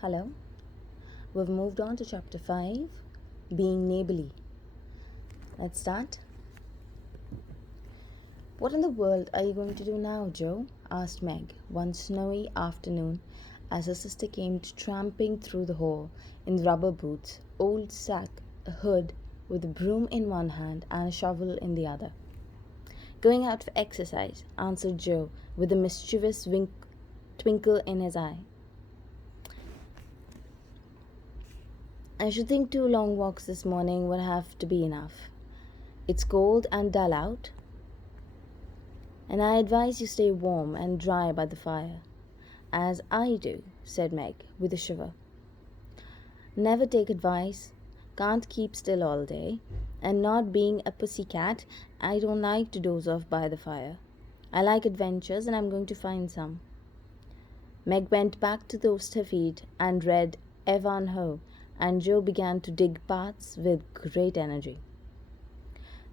Hello, we've moved on to chapter 5 Being Neighborly. Let's start. What in the world are you going to do now, Joe? Asked Meg one snowy afternoon as her sister came tramping through the hall in rubber boots, old sack, a hood, with a broom in one hand and a shovel in the other. Going out for exercise, answered Joe with a mischievous twinkle in his eye. I should think 2 long walks this morning would have to be enough. It's cold and dull out, and I advise you stay warm and dry by the fire. As I do, said Meg, with a shiver. Never take advice, can't keep still all day, and not being a pussy cat, I don't like to doze off by the fire. I like adventures, and I'm going to find some. Meg went back to toast her feet and read Ivanhoe, and Joe began to dig paths with great energy.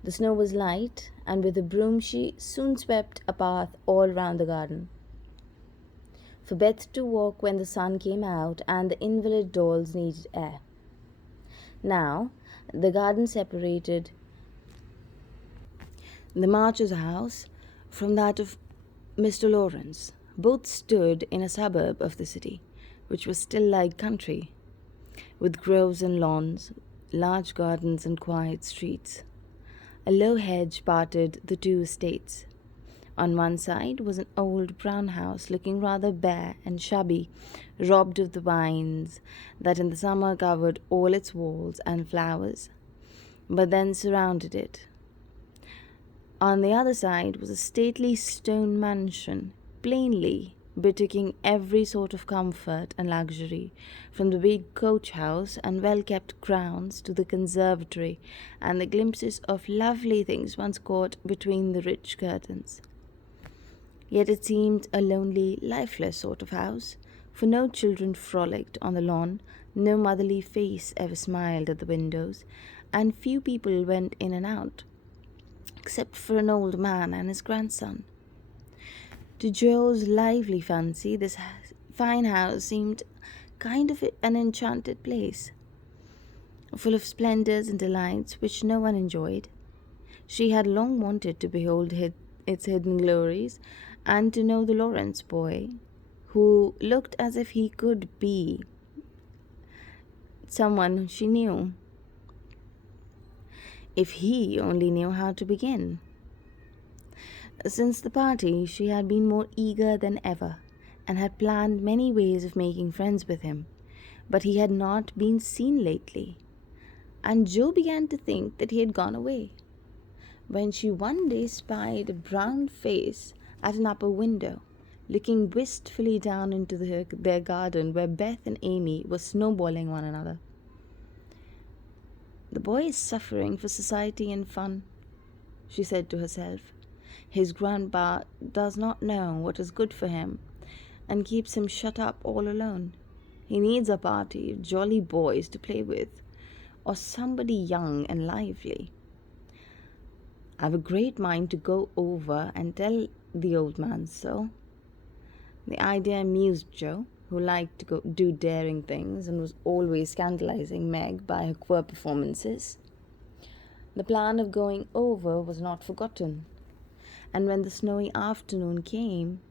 The snow was light, and with a broom she soon swept a path all round the garden. For Beth to walk when the sun came out and the invalid dolls needed air. Now, the garden separated the Marchers' house from that of Mr. Lawrence. Both stood in a suburb of the city, which was still like country, with groves and lawns, large gardens and quiet streets. A low hedge parted the two estates. On one side was an old brown house looking rather bare and shabby, robbed of the vines that in the summer covered all its walls and flowers, but then surrounded it. On the other side was a stately stone mansion, plainly betokening every sort of comfort and luxury, from the big coach house and well-kept grounds to the conservatory and the glimpses of lovely things once caught between the rich curtains. Yet it seemed a lonely, lifeless sort of house, for no children frolicked on the lawn, no motherly face ever smiled at the windows, and few people went in and out, except for an old man and his grandson. To Joe's lively fancy, this fine house seemed kind of an enchanted place, full of splendors and delights which no one enjoyed. She had long wanted to behold its hidden glories, and to know the Lawrence boy, who looked as if he could be someone she knew, if he only knew how to begin. Since the party, she had been more eager than ever, and had planned many ways of making friends with him, but he had not been seen lately, and Joe began to think that he had gone away. When she one day spied a brown face at an upper window, looking wistfully down into their garden where Beth and Amy were snowballing one another. The boy is suffering for society and fun, she said to herself. His grandpa does not know what is good for him and keeps him shut up all alone. He needs a party of jolly boys to play with, or somebody young and lively. I've a great mind to go over and tell the old man so. The idea amused Joe, who liked to do daring things and was always scandalizing Meg by her queer performances. The plan of going over was not forgotten, and when the snowy afternoon came,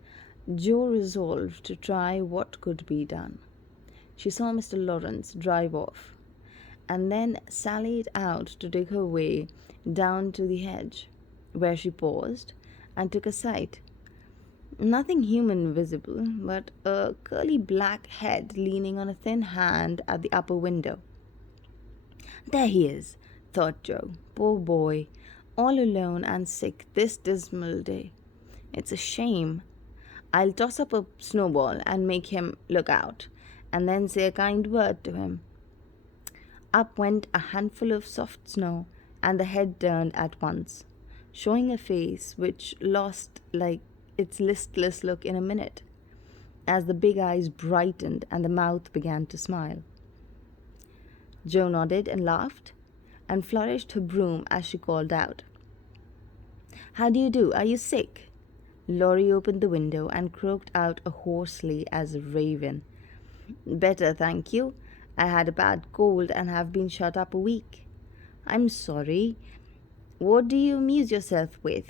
Joe resolved to try what could be done. She saw Mr. Lawrence drive off, and then sallied out to dig her way down to the hedge, where she paused and took a sight. Nothing human visible, but a curly black head leaning on a thin hand at the upper window. There he is, thought Joe. Poor boy, all alone and sick this dismal day. It's a shame. I'll toss up a snowball and make him look out, and then say a kind word to him. Up went a handful of soft snow, and the head turned at once, showing a face which lost its listless look in a minute, as the big eyes brightened and the mouth began to smile. Joe nodded and laughed, and flourished her broom as she called out, "How do you do? Are you sick?" Laurie opened the window and croaked out as hoarsely as a raven, Better, thank you. I had a bad cold and have been shut up a week. I'm sorry. What do you amuse yourself with?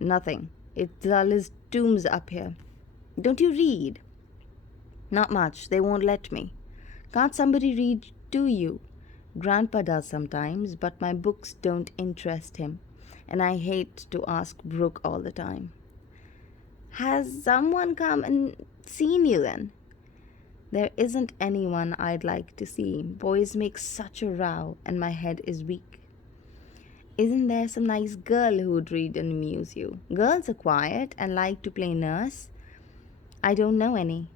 Nothing. It's dull as tombs up here. Don't you read? Not much. They won't let me. Can't somebody read to you? Grandpa does sometimes, but my books don't interest him, and I hate to ask Brooke all the time. Has someone come and seen you then? There isn't anyone I'd like to see. Boys make such a row, and my head is weak. Isn't there some nice girl who'd read and amuse you? Girls are quiet and like to play nurse. I don't know any.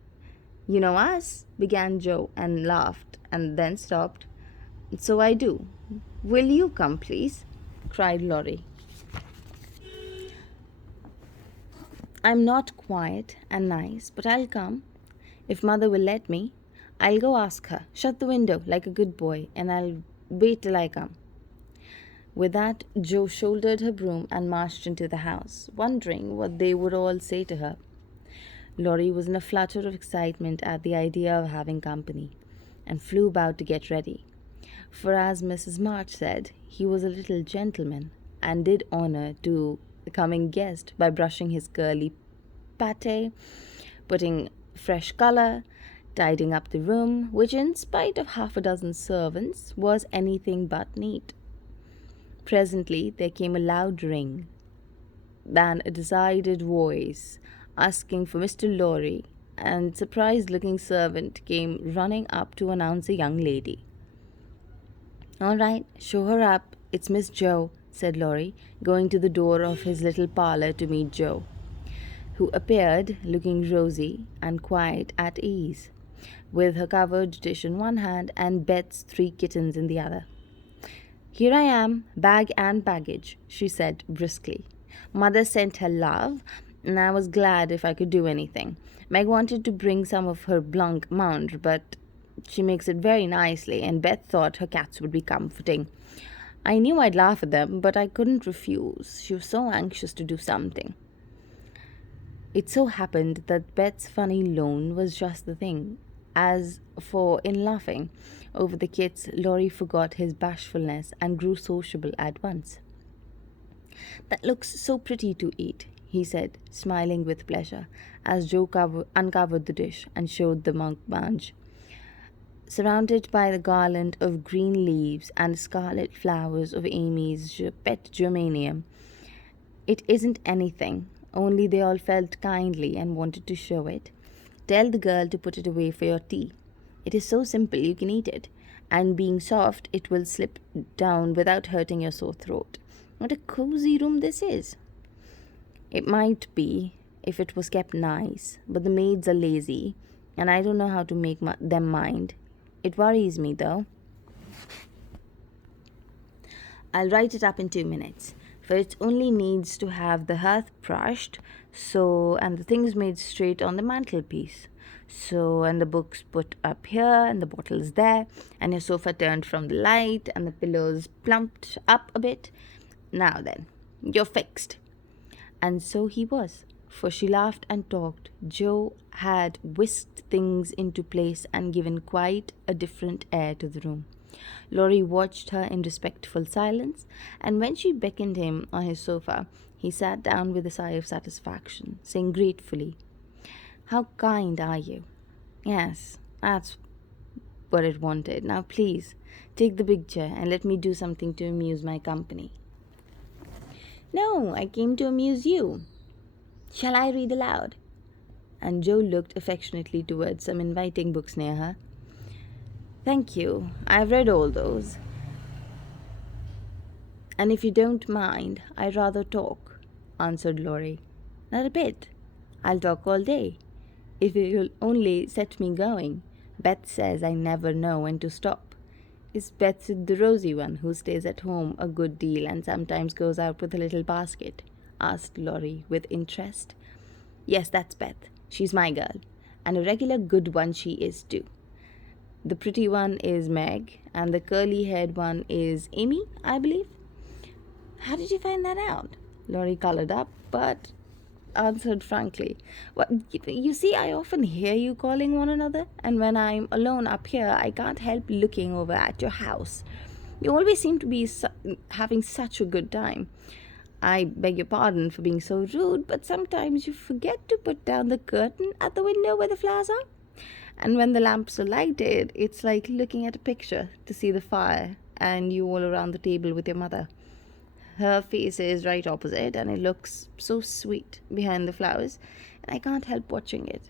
You know us, began Joe and laughed and then stopped. So I do. Will you come, please? Cried Laurie. I'm not quiet and nice, but I'll come. If mother will let me, I'll go ask her. Shut the window like a good boy, and I'll wait till I come. With that, Joe shouldered her broom and marched into the house, wondering what they would all say to her. Laurie was in a flutter of excitement at the idea of having company, and flew about to get ready. For as Mrs. March said, he was a little gentleman, and did honor to the coming guest by brushing his curly pate, putting fresh colour, tidying up the room, which, in spite of half a dozen servants, was anything but neat. Presently there came a loud ring, then a decided voice asking for Mr. Lorry, and surprised-looking servant came running up to announce a young lady. All right, show her up. It's Miss Joe, said Laurie, going to the door of his little parlour to meet Joe, who appeared looking rosy and quite at ease, with her covered dish in one hand and Beth's 3 kittens in the other. Here I am, bag and baggage, she said briskly. Mother sent her love, and I was glad if I could do anything. Meg wanted to bring some of her blanc mange, but she makes it very nicely, and Beth thought her cats would be comforting. I knew I'd laugh at them, but I couldn't refuse. She was so anxious to do something. It so happened that Beth's funny loan was just the thing. As for in laughing over the kits, Laurie forgot his bashfulness and grew sociable at once. That looks so pretty to eat, he said, smiling with pleasure, as Joe uncovered the dish and showed the monk mange. Surrounded by the garland of green leaves and scarlet flowers of Amy's pet geranium. It isn't anything, only they all felt kindly and wanted to show it. Tell the girl to put it away for your tea. It is so simple you can eat it, and being soft, it will slip down without hurting your sore throat. What a cozy room this is. It might be if it was kept nice, but the maids are lazy, and I don't know how to make them mind. It worries me, though. I'll write it up in 2 minutes, for it only needs to have the hearth brushed, and the things made straight on the mantelpiece. And the books put up here, and the bottles there, and your sofa turned from the light, and the pillows plumped up a bit. Now then, you're fixed. And so he was, for she laughed and talked. Joe had whisked things into place and given quite a different air to the room. Laurie watched her in respectful silence, and when she beckoned him on his sofa, he sat down with a sigh of satisfaction, saying gratefully, How kind are you? Yes, that's what it wanted. Now please, take the big chair and let me do something to amuse my company. No, I came to amuse you. Shall I read aloud? And Joe looked affectionately towards some inviting books near her. Thank you. I've read all those. And if you don't mind, I'd rather talk, answered Laurie. Not a bit. I'll talk all day, if you'll only set me going. Beth says I never know when to stop. Is Beth the rosy one who stays at home a good deal and sometimes goes out with a little basket? Asked Laurie with interest. Yes, that's Beth. She's my girl, and a regular good one she is too. The pretty one is Meg, and the curly-haired one is Amy, I believe. How did you find that out? Laurie colored up, but answered frankly. Well, you see, I often hear you calling one another, and when I'm alone up here, I can't help looking over at your house. You always seem to be having such a good time. I beg your pardon for being so rude, but sometimes you forget to put down the curtain at the window where the flowers are. And when the lamps are lighted, it's like looking at a picture to see the fire and you all around the table with your mother. Her face is right opposite, and it looks so sweet behind the flowers, and I can't help watching it.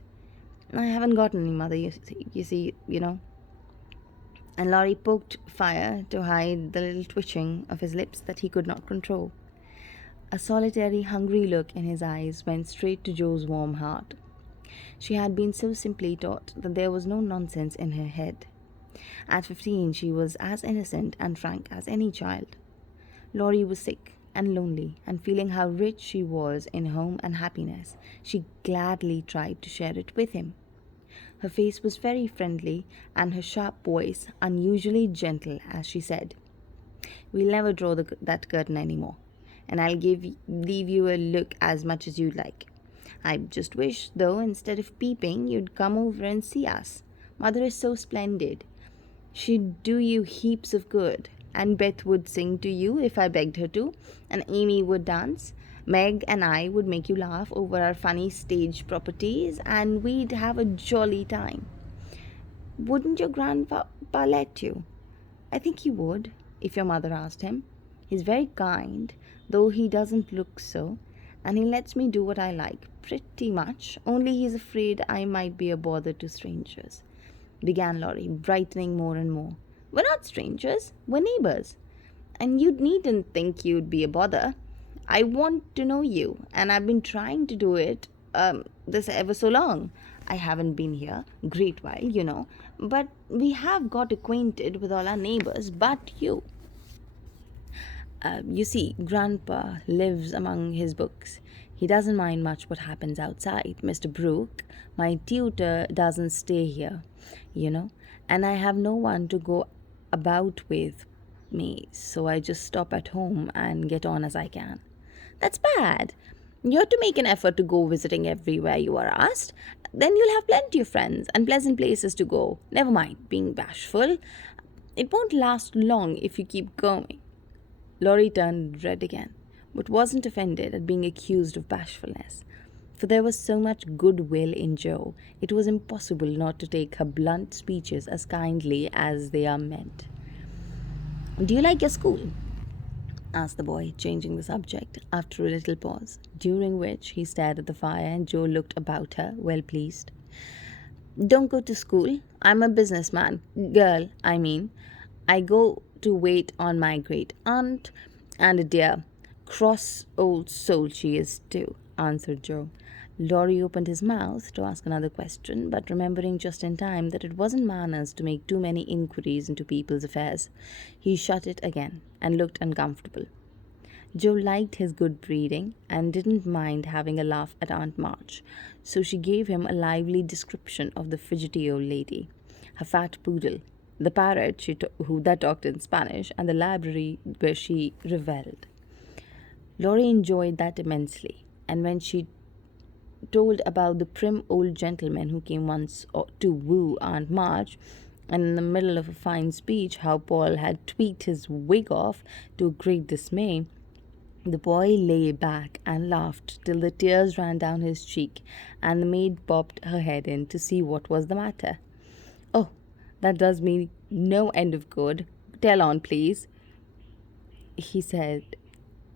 I haven't got any mother, you know. And Laurie poked fire to hide the little twitching of his lips that he could not control. A solitary, hungry look in his eyes went straight to Joe's warm heart. She had been so simply taught that there was no nonsense in her head. At 15, she was as innocent and frank as any child. Laurie was sick and lonely, and feeling how rich she was in home and happiness, she gladly tried to share it with him. Her face was very friendly, and her sharp voice unusually gentle as she said, "We'll never draw that curtain anymore, and I'll leave you a look as much as you'd like. I just wish, though, instead of peeping, you'd come over and see us. Mother is so splendid. She'd do you heaps of good, and Beth would sing to you if I begged her to, and Amy would dance. Meg and I would make you laugh over our funny stage properties, and we'd have a jolly time. Wouldn't your grandpa let you? I think he would, if your mother asked him. He's very kind, though he doesn't look so, and he lets me do what I like, pretty much, only he's afraid I might be a bother to strangers," began Laurie, brightening more and more. "We're not strangers, we're neighbors. And you needn't think you'd be a bother. I want to know you, and I've been trying to do it this ever so long. I haven't been here great while, you know, but we have got acquainted with all our neighbors but you. You see, Grandpa lives among his books. He doesn't mind much what happens outside. Mr. Brooke, my tutor, doesn't stay here, you know, and I have no one to go about with me, so I just stop at home and get on as I can." "That's bad. You have to make an effort to go visiting everywhere you are asked. Then you'll have plenty of friends and pleasant places to go. Never mind being bashful. It won't last long if you keep going." Laurie turned red again, but wasn't offended at being accused of bashfulness, for there was so much goodwill in Joe, it was impossible not to take her blunt speeches as kindly as they are meant. "Do you like your school?" asked the boy, changing the subject after a little pause, during which he stared at the fire and Joe looked about her, well pleased. "Don't go to school. I'm a businessman. Girl, I mean. I go to wait on my great aunt, and a dear, cross old soul she is too," answered Joe. Laurie opened his mouth to ask another question, but remembering just in time that it wasn't manners to make too many inquiries into people's affairs, he shut it again and looked uncomfortable. Joe liked his good breeding and didn't mind having a laugh at Aunt March, so she gave him a lively description of the fidgety old lady, her fat poodle, the parrot that talked in Spanish, and the library where she revelled. Laurie enjoyed that immensely, and when she told about the prim old gentleman who came once to woo Aunt March, and in the middle of a fine speech how Paul had tweaked his wig off to great dismay, the boy lay back and laughed till the tears ran down his cheek, and the maid popped her head in to see what was the matter. "Oh, that does me no end of good. Tell on, please," he said,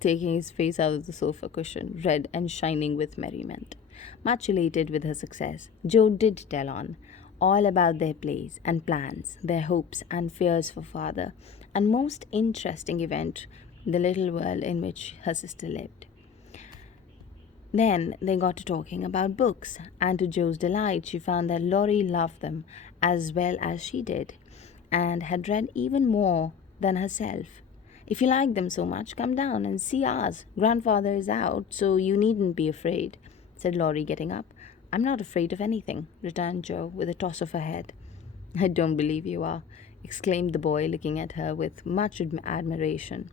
taking his face out of the sofa cushion, red and shining with merriment. Much elated with her success, Joe did tell on, all about their plays and plans, their hopes and fears for father, and most interesting event, the little world in which her sister lived. Then they got to talking about books, and to Joe's delight, she found that Laurie loved them as well as she did, and had read even more than herself. "If you like them so much, come down and see ours. Grandfather is out, so you needn't be afraid," said Laurie, getting up. "I'm not afraid of anything," returned Joe, with a toss of her head. "I don't believe you are," exclaimed the boy, looking at her with much admiration.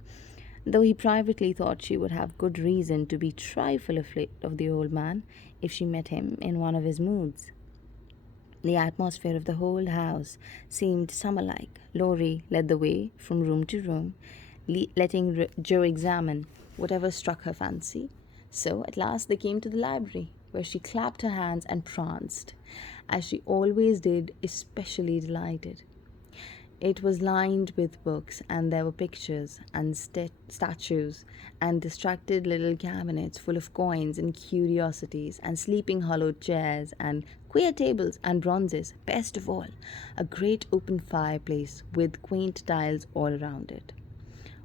though he privately thought she would have good reason to be trifle afraid of the old man if she met him in one of his moods. The atmosphere of the whole house seemed summer like. Laurie led the way from room to room, letting Joe examine whatever struck her fancy. So at last they came to the library, where she clapped her hands and pranced, as she always did, especially delighted. It was lined with books, and there were pictures and statues and distracted little cabinets full of coins and curiosities and sleeping hollowed chairs and queer tables and bronzes. Best of all, a great open fireplace with quaint tiles all around it.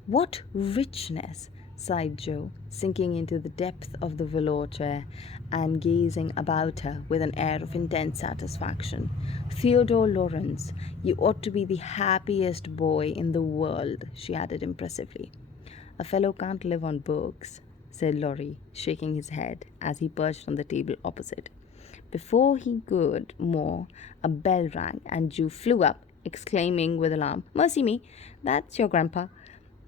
What richness! Sighed Joe, sinking into the depth of the velour chair and gazing about her with an air of intense satisfaction. Theodore Lawrence, you ought to be the happiest boy in the world, she added impressively. A fellow can't live on books, said Laurie, shaking his head as he perched on the table opposite. Before he could more, a bell rang, and Joe flew up, exclaiming with alarm, Mercy me, that's your grandpa.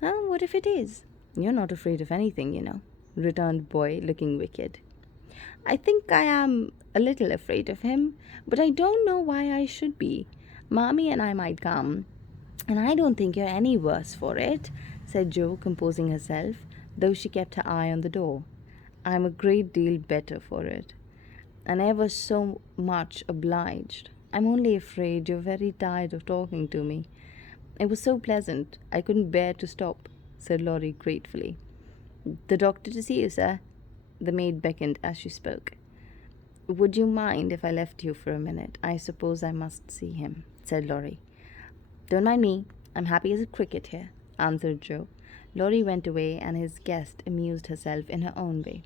Well, what if it is? You're not afraid of anything, you know, returned Boy, looking wicked. I think I am a little afraid of him, but I don't know why I should be. Mommy and I might come, and I don't think you're any worse for it, said Joe, composing herself, though she kept her eye on the door. I'm a great deal better for it, and ever so much obliged. I'm only afraid you're very tired of talking to me. It was so pleasant, I couldn't bear to stop, said Laurie gratefully. The doctor to see you, sir. The maid beckoned as she spoke. Would you mind if I left you for a minute? I suppose I must see him, said Laurie. Don't mind me. I'm happy as a cricket here, answered Joe. Laurie went away, and his guest amused herself in her own way.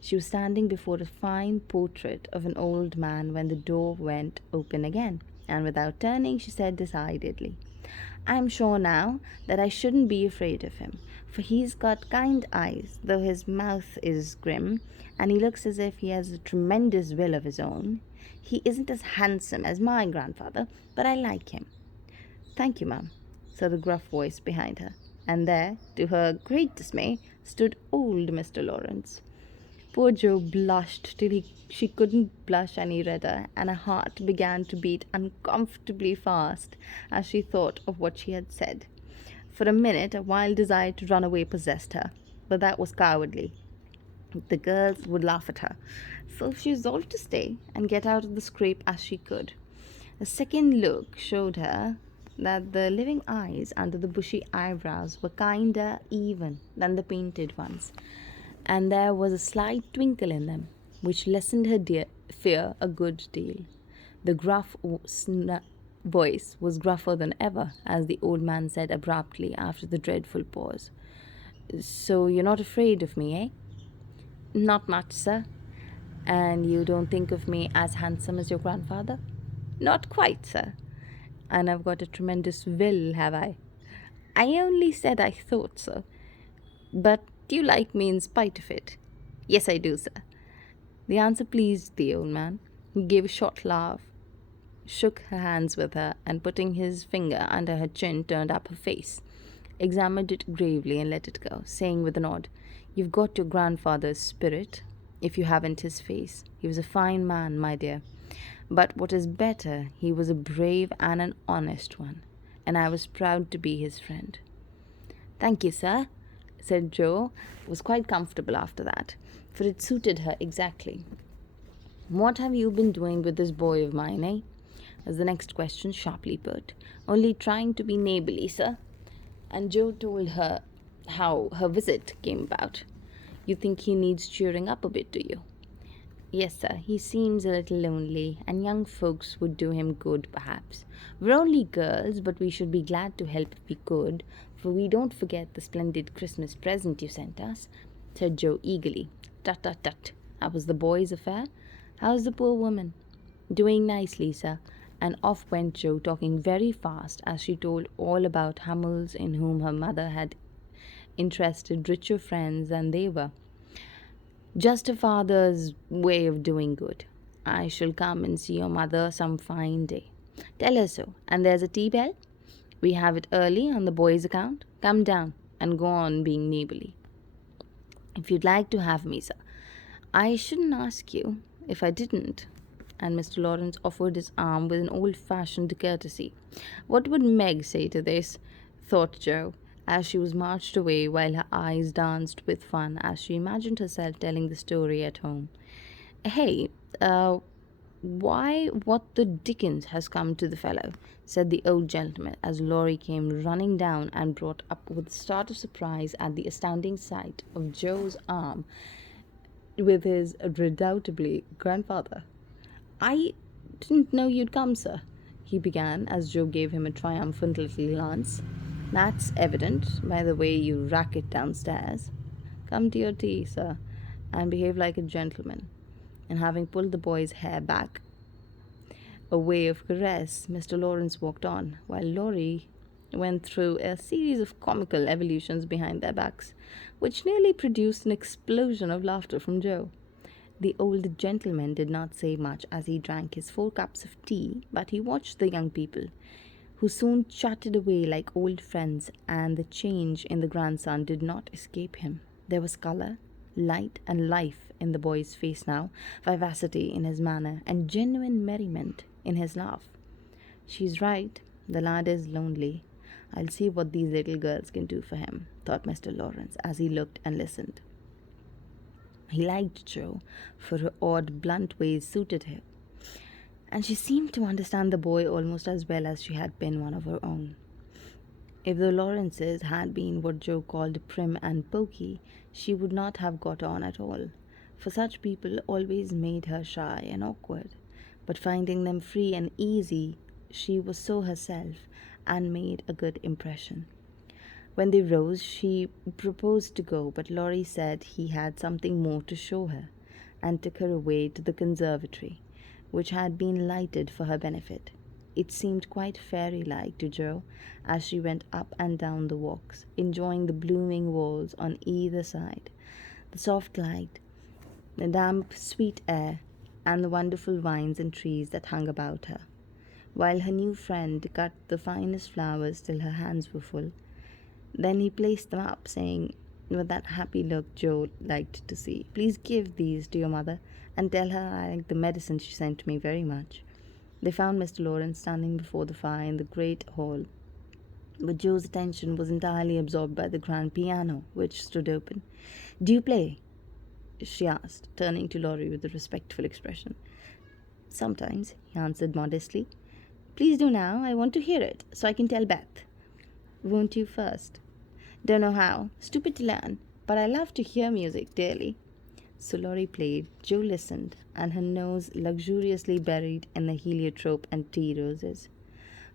She was standing before a fine portrait of an old man when the door went open again, and without turning, she said decidedly, I'm sure now that I shouldn't be afraid of him, for he's got kind eyes, though his mouth is grim, and he looks as if he has a tremendous will of his own. He isn't as handsome as my grandfather, but I like him. Thank you, ma'am, said a gruff voice behind her, and there, to her great dismay, stood old Mr. Lawrence. Poor Jo blushed till she couldn't blush any redder, and her heart began to beat uncomfortably fast as she thought of what she had said. For a minute, a wild desire to run away possessed her, but that was cowardly. The girls would laugh at her, so she resolved to stay and get out of the scrape as she could. A second look showed her that the living eyes under the bushy eyebrows were kinder even than the painted ones, and there was a slight twinkle in them, which lessened her fear a good deal. The gruff voice was gruffer than ever, as the old man said abruptly after the dreadful pause. So you're not afraid of me, eh? Not much, sir. And you don't think of me as handsome as your grandfather? Not quite, sir. And I've got a tremendous will, have I? I only said I thought so. But do you like me in spite of it? Yes, I do, sir. The answer pleased the old man. He gave a short laugh, shook hands with her, and putting his finger under her chin, turned up her face, examined it gravely, and let it go, saying with a nod, You've got your grandfather's spirit, if you haven't his face. He was a fine man, my dear. But what is better, he was a brave and an honest one, and I was proud to be his friend. Thank you, sir, said Jo, was quite comfortable after that, for it suited her exactly. What have you been doing with this boy of mine, eh? Was the next question sharply put. Only trying to be neighborly, sir. And Jo told her how her visit came about. You think he needs cheering up a bit, do you? Yes, sir. He seems a little lonely, and young folks would do him good, perhaps. We're only girls, but we should be glad to help if we could, for we don't forget the splendid Christmas present you sent us, said Jo eagerly. Tut, tut, tut. That was the boy's affair. How's the poor woman? Doing nicely, sir. And off went Jo, talking very fast as she told all about Hummels, in whom her mother had interested richer friends than they were. Just a father's way of doing good. I shall come and see your mother some fine day. Tell her so. And there's a tea bell? We have it early on the boy's account. Come down. and go on being neighborly. If you'd like to have me, sir. I shouldn't ask you if I didn't. And Mr. Lawrence offered his arm with an old fashioned courtesy. What would Meg say to this? Thought Joe, as she was marched away while her eyes danced with fun as she imagined herself telling the story at home. Hey, why, what the dickens has come to the fellow? Said the old gentleman as Laurie came running down and brought up with a start of surprise at the astounding sight of Joe's arm with his redoubtably grandfather. I didn't know you'd come, sir, he began as Joe gave him a triumphant little glance. That's evident by the way you rack it downstairs. Come to your tea, sir, and behave like a gentleman. And having pulled the boy's hair back, a way of caress, Mr. Lawrence walked on, while Laurie went through a series of comical evolutions behind their backs, which nearly produced an explosion of laughter from Joe. The old gentleman did not say much as he drank his 4 cups of tea, but he watched the young people, who soon chatted away like old friends, and the change in the grandson did not escape him. There was colour, light, and life in the boy's face now, vivacity in his manner, and genuine merriment in his laugh. She's right, the lad is lonely. I'll see what these little girls can do for him, thought Mr. Lawrence as he looked and listened. He liked Jo, for her odd, blunt ways suited her, and she seemed to understand the boy almost as well as she had been one of her own. If the Lawrences had been what Jo called prim and poky, she would not have got on at all, for such people always made her shy and awkward. But finding them free and easy, she was so herself and made a good impression. When they rose, she proposed to go, but Laurie said he had something more to show her, and took her away to the conservatory, which had been lighted for her benefit. It seemed quite fairy-like to Jo as she went up and down the walks, enjoying the blooming walls on either side, the soft light, the damp, sweet air, and the wonderful vines and trees that hung about her, while her new friend cut the finest flowers till her hands were full. Then he placed them up, saying, with that happy look Jo liked to see, "Please give these to your mother, and tell her I like the medicine she sent me very much." They found Mr. Lawrence standing before the fire in the great hall, but Jo's attention was entirely absorbed by the grand piano, which stood open. "Do you play?" she asked, turning to Laurie with a respectful expression. "Sometimes," he answered modestly. "Please do now. I want to hear it, so I can tell Beth." "Won't you first?" "Don't know how. Stupid to learn. But I love to hear music dearly." So Laurie played, Jo listened, and her nose luxuriously buried in the heliotrope and tea roses.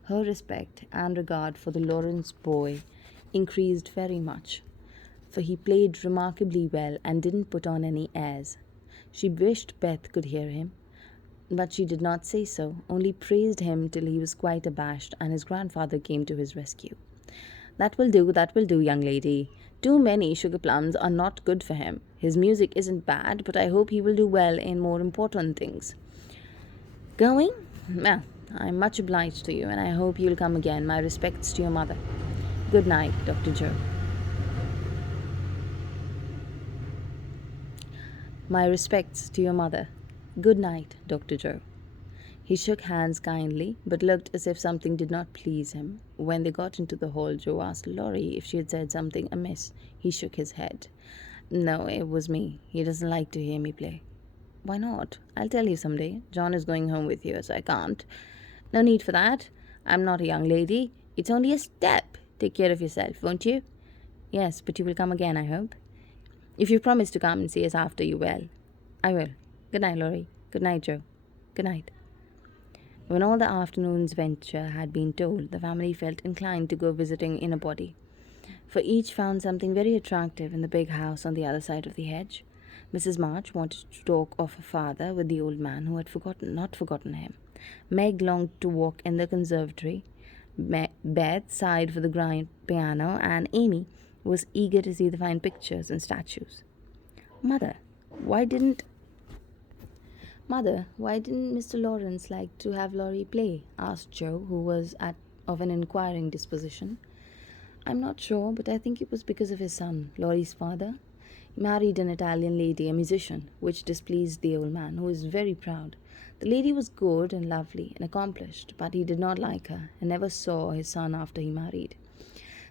Her respect and regard for the Lawrence boy increased very much, for he played remarkably well and didn't put on any airs. She wished Beth could hear him, but she did not say so, only praised him till he was quite abashed, and his grandfather came to his rescue. That will do, young lady. Too many sugar plums are not good for him. His music isn't bad, but I hope he will do well in more important things." "Going? Well, I'm much obliged to you, and I hope you'll come again. My respects to your mother. Good night, Dr. Jo." "My respects to your mother. Good night, Dr. Jo." He shook hands kindly, but looked as if something did not please him. When they got into the hall, Jo asked Laurie if she had said something amiss. He shook his head. "No, it was me. He doesn't like to hear me play." "Why not? I'll tell you some day. John is going home with you, so I can't." "No need for that. I'm not a young lady. It's only a step. Take care of yourself, won't you?" "Yes, but you will come again, I hope." "If you promise to come and see us after, you will." "I will. Good night, Laurie. Good night, Jo. Good night." When all the afternoon's venture had been told, the family felt inclined to go visiting in a body, for each found something very attractive in the big house on the other side of the hedge. Mrs. March wanted to talk of her father with the old man who had not forgotten him. Meg longed to walk in the conservatory. Beth sighed for the grand piano, and Amy was eager to see the fine pictures and statues. Mother, why didn't Mr. Lawrence like to have Laurie play?" asked Jo, who was of an inquiring disposition. I'm not sure, but I think it was because of his son, Laurie's father. He married an Italian lady, a musician, which displeased the old man, who was very proud. The lady was good and lovely and accomplished, but he did not like her and never saw his son after he married.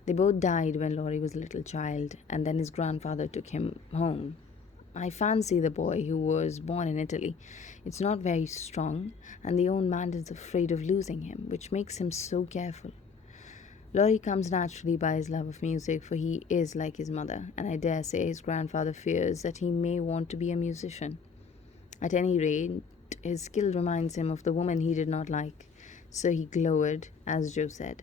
They both died when Laurie was a little child, and then his grandfather took him home. I fancy the boy who was born in Italy. It's not very strong, and the old man is afraid of losing him, which makes him so careful. Laurie comes naturally by his love of music, for he is like his mother, and I dare say his grandfather fears that he may want to be a musician. At any rate, his skill reminds him of the woman he did not like, so he glowered, as Joe said.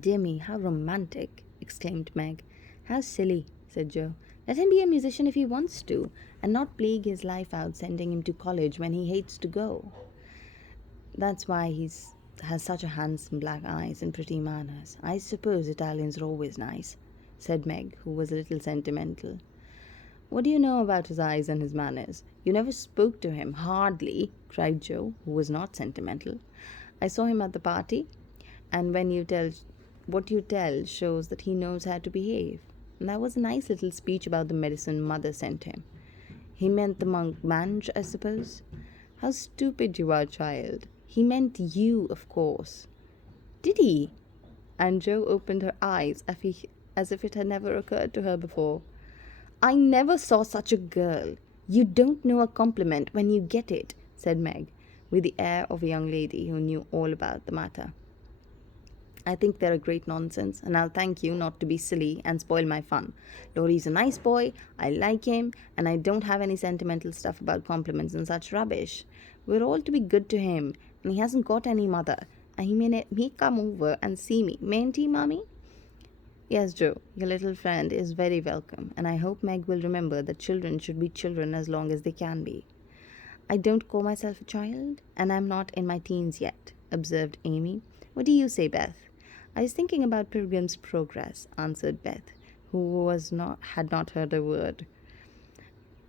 "Dear me, how romantic!" exclaimed Meg. "How silly," said Joe. "Let him be a musician if he wants to, and not plague his life out sending him to college when he hates to go. That's why he's has such a handsome black eyes and pretty manners. I suppose Italians are always nice," said Meg, who was a little sentimental. "What do you know about his eyes and his manners? You never spoke to him, hardly," cried Joe, who was not sentimental. "I saw him at the party, and what you tell shows that he knows how to behave. And that was a nice little speech about the medicine mother sent him. He meant the monk Mange, I suppose. How stupid you are, child. He meant you, of course." "Did he?" And Joe opened her eyes as if it had never occurred to her before. "I never saw such a girl. You don't know a compliment when you get it," said Meg, with the air of a young lady who knew all about the matter. "I think they're a great nonsense, and I'll thank you not to be silly and spoil my fun. Laurie's a nice boy, I like him, and I don't have any sentimental stuff about compliments and such rubbish. We're all to be good to him, and he hasn't got any mother, and he may come over and see me, mayn't he, Mummy?" "Yes, Joe, your little friend is very welcome, and I hope Meg will remember that children should be children as long as they can be." "I don't call myself a child, and I'm not in my teens yet," observed Amy. "What do you say, Beth?" "I was thinking about Pilgrim's Progress," answered Beth, who had not heard a word.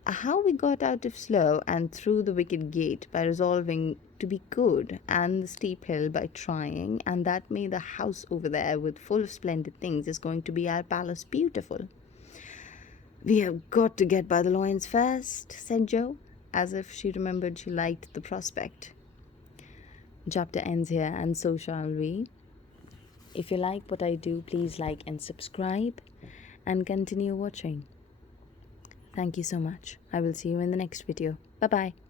"How we got out of Slough and through the wicket gate by resolving to be good, and the steep hill by trying, and that made the house over there with full of splendid things is going to be our palace beautiful." "We have got to get by the Loyans first," said Joe, as if she remembered she liked the prospect. Chapter ends here, and so shall we. If you like what I do, please like and subscribe and continue watching. Thank you so much. I will see you in the next video. Bye-bye.